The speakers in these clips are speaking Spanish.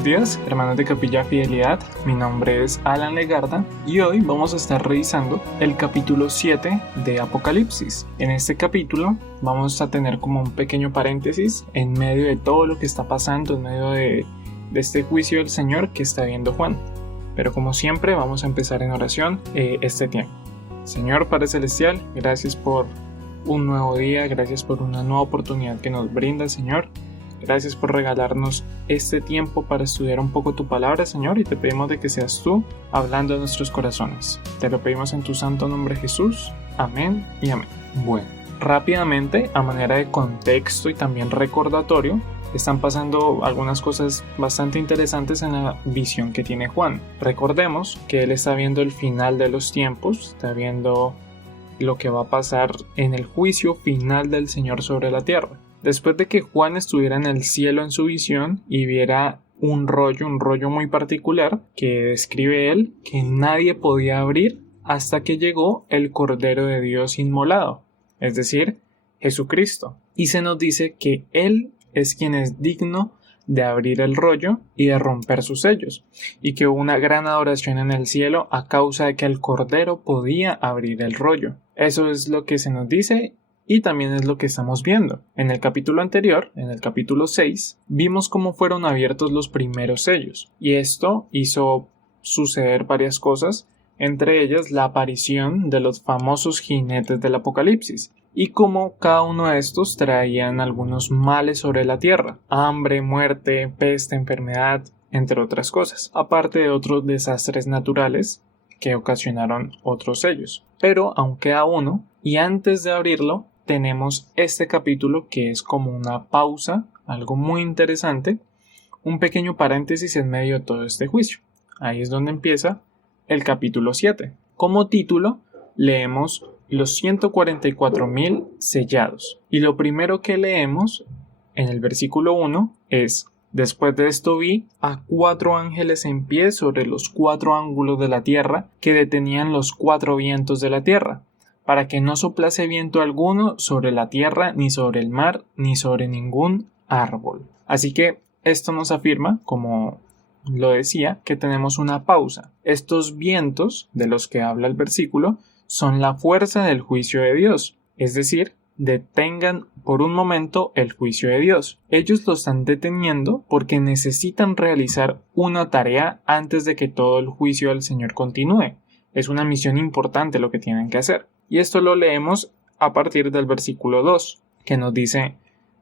buenos días, hermanos de Capilla Fidelidad. Mi nombre es Alan Legarda y hoy vamos a estar revisando el capítulo 7 de Apocalipsis. En este capítulo vamos a tener como un pequeño paréntesis en medio de todo lo que está pasando, en medio de este juicio del Señor que está viendo Juan. Pero como siempre vamos a empezar en oración este tiempo. Señor Padre Celestial, gracias por un nuevo día, gracias por una nueva oportunidad que nos brinda, Señor. Gracias por regalarnos este tiempo para estudiar un poco tu palabra, Señor, y te pedimos de que seas tú hablando en nuestros corazones. Te lo pedimos en tu santo nombre, Jesús. Amén y amén. Bueno, rápidamente, a manera de contexto y también recordatorio, están pasando algunas cosas bastante interesantes en la visión que tiene Juan. Recordemos que él está viendo el final de los tiempos, está viendo lo que va a pasar en el juicio final del Señor sobre la tierra. Después de que Juan estuviera en el cielo en su visión y viera un rollo muy particular que describe él, que nadie podía abrir hasta que llegó el Cordero de Dios inmolado, es decir, Jesucristo. Y se nos dice que él es quien es digno de abrir el rollo y de romper sus sellos, y que hubo una gran adoración en el cielo a causa de que el Cordero podía abrir el rollo. Eso es lo que se nos dice. Y también es lo que estamos viendo. En el capítulo anterior, en el capítulo 6, vimos cómo fueron abiertos los primeros sellos. Y esto hizo suceder varias cosas, entre ellas la aparición de los famosos jinetes del Apocalipsis. Y cómo cada uno de estos traían algunos males sobre la tierra. Hambre, muerte, peste, enfermedad, entre otras cosas. Aparte de otros desastres naturales que ocasionaron otros sellos. Pero aún queda uno, y antes de abrirlo, tenemos este capítulo que es como una pausa, algo muy interesante, un pequeño paréntesis en medio de todo este juicio. Ahí es donde empieza el capítulo 7. Como título leemos los 144,000 sellados. Y lo primero que leemos en el versículo 1 es: después de esto vi a 4 ángeles en pie sobre los 4 ángulos de la tierra que detenían los 4 vientos de la tierra, para que no soplase viento alguno sobre la tierra, ni sobre el mar, ni sobre ningún árbol. Así que esto nos afirma, como lo decía, que tenemos una pausa. Estos vientos, de los que habla el versículo, son la fuerza del juicio de Dios, es decir, detengan por un momento el juicio de Dios. Ellos lo están deteniendo porque necesitan realizar una tarea antes de que todo el juicio del Señor continúe. Es una misión importante lo que tienen que hacer. Y esto lo leemos a partir del versículo 2, que nos dice: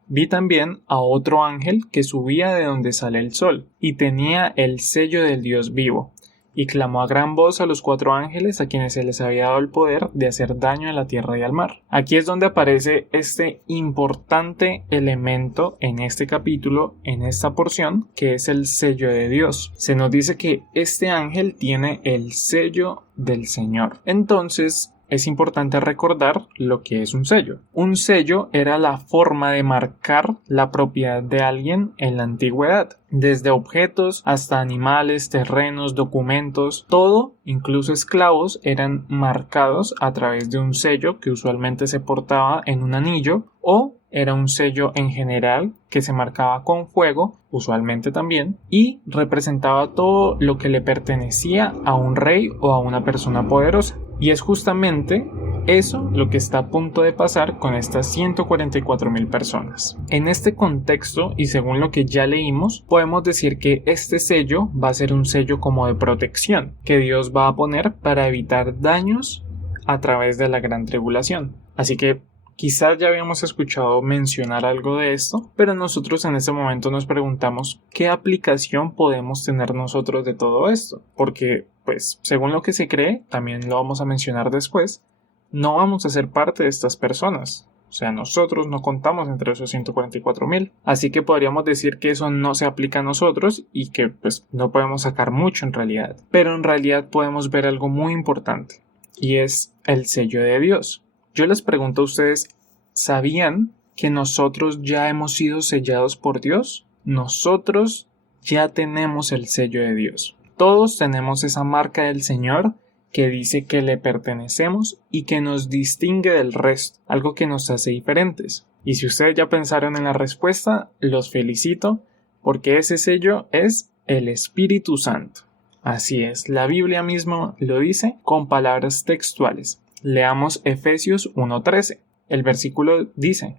vi también a otro ángel que subía de donde sale el sol, y tenía el sello del Dios vivo, y clamó a gran voz a los 4 ángeles a quienes se les había dado el poder de hacer daño a la tierra y al mar. Aquí es donde aparece este importante elemento en este capítulo, en esta porción, que es el sello de Dios. Se nos dice que este ángel tiene el sello del Señor. Entonces, es importante recordar lo que es un sello. Un sello era la forma de marcar la propiedad de alguien en la antigüedad. Desde objetos hasta animales, terrenos, documentos, todo, incluso esclavos, eran marcados a través de un sello que usualmente se portaba en un anillo, o era un sello en general que se marcaba con fuego, usualmente también, y representaba todo lo que le pertenecía a un rey o a una persona poderosa. Y es justamente eso lo que está a punto de pasar con estas 144,000 personas. En este contexto, y según lo que ya leímos, podemos decir que este sello va a ser un sello como de protección que Dios va a poner para evitar daños a través de la gran tribulación. Así que quizás ya habíamos escuchado mencionar algo de esto, pero nosotros en este momento nos preguntamos qué aplicación podemos tener nosotros de todo esto, porque pues según lo que se cree, también lo vamos a mencionar después, no vamos a ser parte de estas personas. O sea, nosotros no contamos entre esos 144,000. Así que podríamos decir que eso no se aplica a nosotros y que pues no podemos sacar mucho en realidad. Pero en realidad podemos ver algo muy importante, y es el sello de Dios. Yo les pregunto a ustedes, ¿sabían que nosotros ya hemos sido sellados por Dios? Nosotros ya tenemos el sello de Dios. Todos tenemos esa marca del Señor que dice que le pertenecemos y que nos distingue del resto, algo que nos hace diferentes. Y si ustedes ya pensaron en la respuesta, los felicito, porque ese sello es el Espíritu Santo. Así es, la Biblia misma lo dice con palabras textuales. Leamos Efesios 1:13. El versículo dice: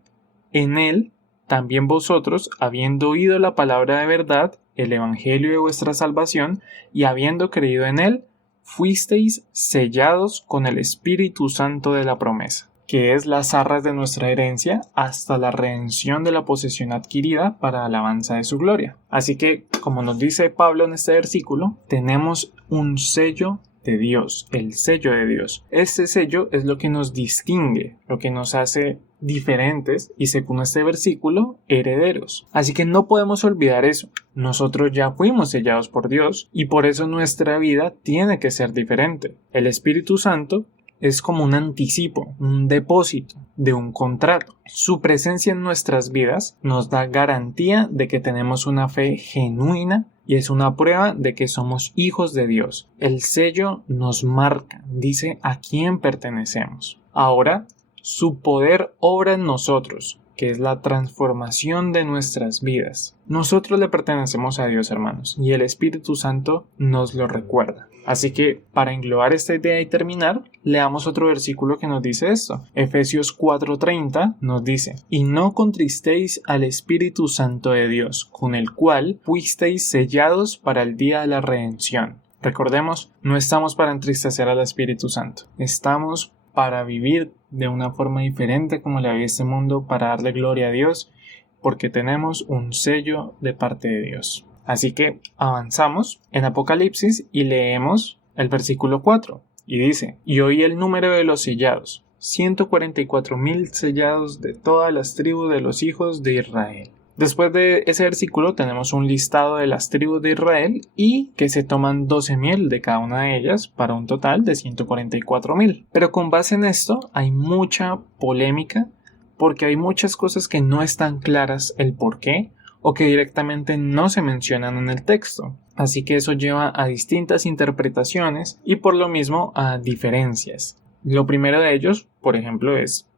en él también vosotros, habiendo oído la palabra de verdad, el evangelio de vuestra salvación, y habiendo creído en él, fuisteis sellados con el Espíritu Santo de la promesa, que es las arras de nuestra herencia hasta la redención de la posesión adquirida para alabanza de su gloria. Así que, como nos dice Pablo en este versículo, tenemos un sello de Dios, el sello de Dios. Este sello es lo que nos distingue, lo que nos hace diferentes y, según este versículo, herederos. Así que no podemos olvidar eso. Nosotros ya fuimos sellados por Dios y por eso nuestra vida tiene que ser diferente. El Espíritu Santo es como un anticipo, un depósito de un contrato. Su presencia en nuestras vidas nos da garantía de que tenemos una fe genuina y es una prueba de que somos hijos de Dios. El sello nos marca, dice a quién pertenecemos. Ahora, su poder obra en nosotros, que es la transformación de nuestras vidas. Nosotros le pertenecemos a Dios, hermanos, y el Espíritu Santo nos lo recuerda. Así que, para englobar esta idea y terminar, leamos otro versículo que nos dice esto. Efesios 4:30 nos dice: y no contristéis al Espíritu Santo de Dios, con el cual fuisteis sellados para el día de la redención. Recordemos, no estamos para entristecer al Espíritu Santo. Estamos para vivir de una forma diferente como la vive este mundo, para darle gloria a Dios, porque tenemos un sello de parte de Dios. Así que avanzamos en Apocalipsis y leemos el versículo 4 y dice: y oí el número de los sellados, 144,000 sellados de todas las tribus de los hijos de Israel. Después de ese versículo tenemos un listado de las tribus de Israel y que se toman 12,000 de cada una de ellas para un total de 144,000. Pero con base en esto hay mucha polémica porque hay muchas cosas que no están claras el por qué o que directamente no se mencionan en el texto. Así que eso lleva a distintas interpretaciones y por lo mismo a diferencias. Lo primero de ellos, por ejemplo, es,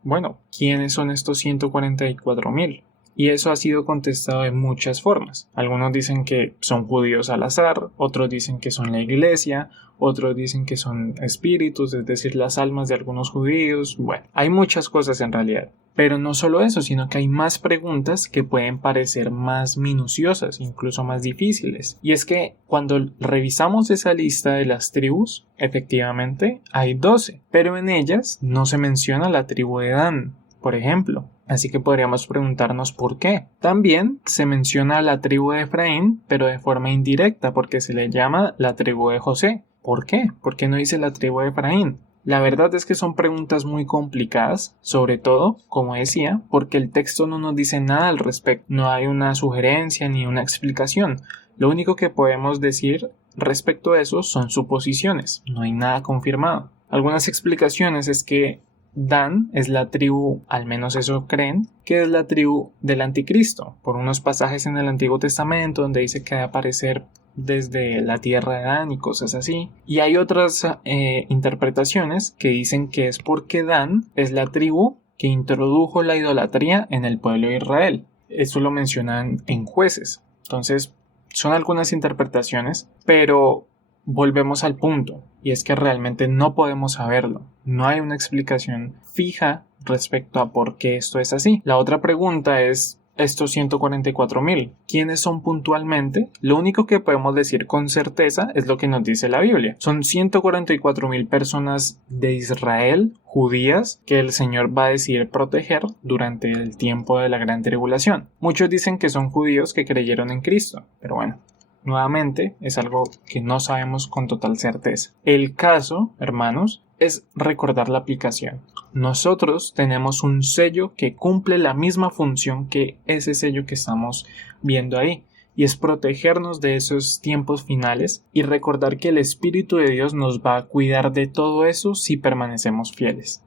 ¿quiénes son estos 144,000? Y eso ha sido contestado de muchas formas. Algunos dicen que son judíos al azar, otros dicen que son la iglesia, otros dicen que son espíritus, es decir, las almas de algunos judíos. Bueno, hay muchas cosas en realidad. Pero no solo eso, sino que hay más preguntas que pueden parecer más minuciosas, incluso más difíciles. Y es que cuando revisamos esa lista de las tribus, efectivamente hay 12, pero en ellas no se menciona la tribu de Dan, por ejemplo. Así que podríamos preguntarnos por qué. También se menciona a la tribu de Efraín, pero de forma indirecta, porque se le llama la tribu de José. ¿Por qué? ¿Por qué no dice la tribu de Efraín? La verdad es que son preguntas muy complicadas, sobre todo, como decía, porque el texto no nos dice nada al respecto. No hay una sugerencia ni una explicación. Lo único que podemos decir respecto a eso son suposiciones. No hay nada confirmado. Algunas explicaciones es que Dan es la tribu, al menos eso creen, que es la tribu del anticristo, por unos pasajes en el Antiguo Testamento donde dice que va a aparecer desde la tierra de Dan y cosas así. Y hay otras interpretaciones que dicen que es porque Dan es la tribu que introdujo la idolatría en el pueblo de Israel. Eso lo mencionan en Jueces. Entonces, son algunas interpretaciones, pero volvemos al punto, y es que realmente no podemos saberlo. No hay una explicación fija respecto a por qué esto es así. La otra pregunta es, estos 144,000, ¿quiénes son puntualmente? Lo único que podemos decir con certeza es lo que nos dice la Biblia. Son 144,000 personas de Israel, judías, que el Señor va a decidir proteger durante el tiempo de la gran tribulación. Muchos dicen que son judíos que creyeron en Cristo, pero bueno, nuevamente es algo que no sabemos con total certeza. El caso, hermanos, es recordar la aplicación. Nosotros tenemos un sello que cumple la misma función que ese sello que estamos viendo ahí, y es protegernos de esos tiempos finales y recordar que el Espíritu de Dios nos va a cuidar de todo eso si permanecemos fieles.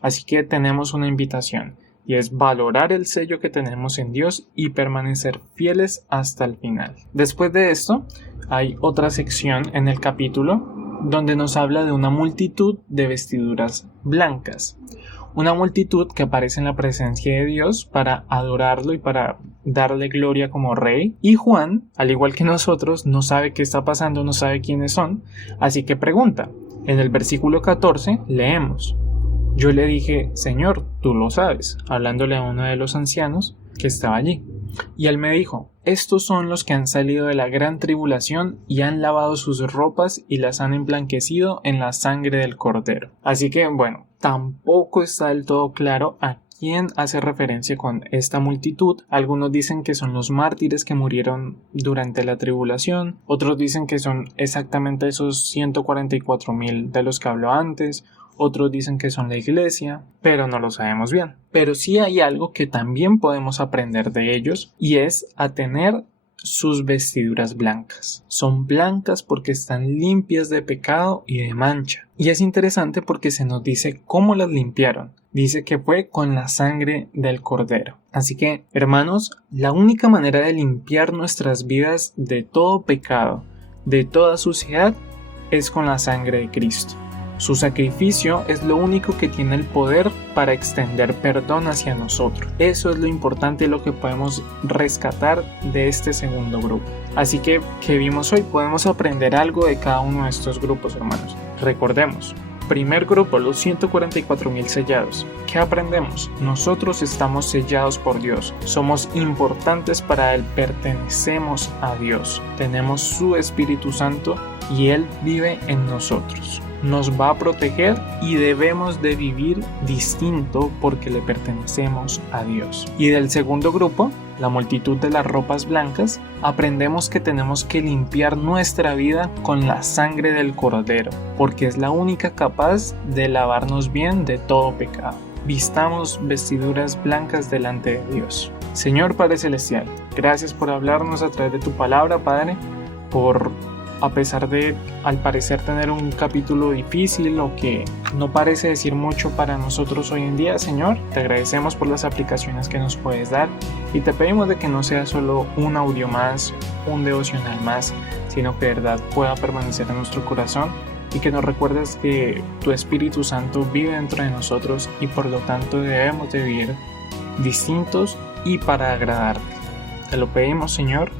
Así que tenemos una invitación, y es valorar el sello que tenemos en Dios y permanecer fieles hasta el final. Después de esto, hay otra sección en el capítulo donde nos habla de una multitud de vestiduras blancas. Una multitud que aparece en la presencia de Dios para adorarlo y para darle gloria como rey. Y Juan, al igual que nosotros, no sabe qué está pasando, no sabe quiénes son, así que pregunta. En el versículo 14 leemos: yo le dije, Señor, tú lo sabes, hablándole a uno de los ancianos que estaba allí. Y él me dijo, estos son los que han salido de la gran tribulación y han lavado sus ropas y las han emblanquecido en la sangre del Cordero. Así que, bueno, tampoco está del todo claro a quién hace referencia con esta multitud. Algunos dicen que son los mártires que murieron durante la tribulación, otros dicen que son exactamente esos 144,000 de los que habló antes, otros dicen que son la iglesia, pero no lo sabemos bien. Pero sí hay algo que también podemos aprender de ellos, y es a tener sus vestiduras blancas. Son blancas porque están limpias de pecado y de mancha. Y es interesante porque se nos dice cómo las limpiaron. Dice que fue con la sangre del Cordero. Así que, hermanos, la única manera de limpiar nuestras vidas de todo pecado, de toda suciedad, es con la sangre de Cristo. Su sacrificio es lo único que tiene el poder para extender perdón hacia nosotros. Eso es lo importante y lo que podemos rescatar de este segundo grupo. Así que, ¿qué vimos hoy? Podemos aprender algo de cada uno de estos grupos, hermanos. Recordemos. Primer grupo, los 144,000 sellados. ¿Qué aprendemos? Nosotros estamos sellados por Dios. Somos importantes para Él. Pertenecemos a Dios. Tenemos su Espíritu Santo y Él vive en nosotros. Nos va a proteger y debemos de vivir distinto porque le pertenecemos a Dios. Y del segundo grupo, la multitud de las ropas blancas, aprendemos que tenemos que limpiar nuestra vida con la sangre del Cordero, porque es la única capaz de lavarnos bien de todo pecado. Vistamos vestiduras blancas delante de Dios. Señor Padre Celestial, gracias por hablarnos a través de tu palabra, Padre, a pesar de, al parecer, tener un capítulo difícil o que no parece decir mucho para nosotros hoy en día, Señor, te agradecemos por las aplicaciones que nos puedes dar y te pedimos de que no sea solo un audio más, un devocional más, sino que de verdad pueda permanecer en nuestro corazón y que nos recuerdes que tu Espíritu Santo vive dentro de nosotros y por lo tanto debemos de vivir distintos y para agradarte. Te lo pedimos, Señor,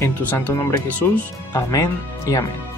en tu santo nombre Jesús. Amén y amén.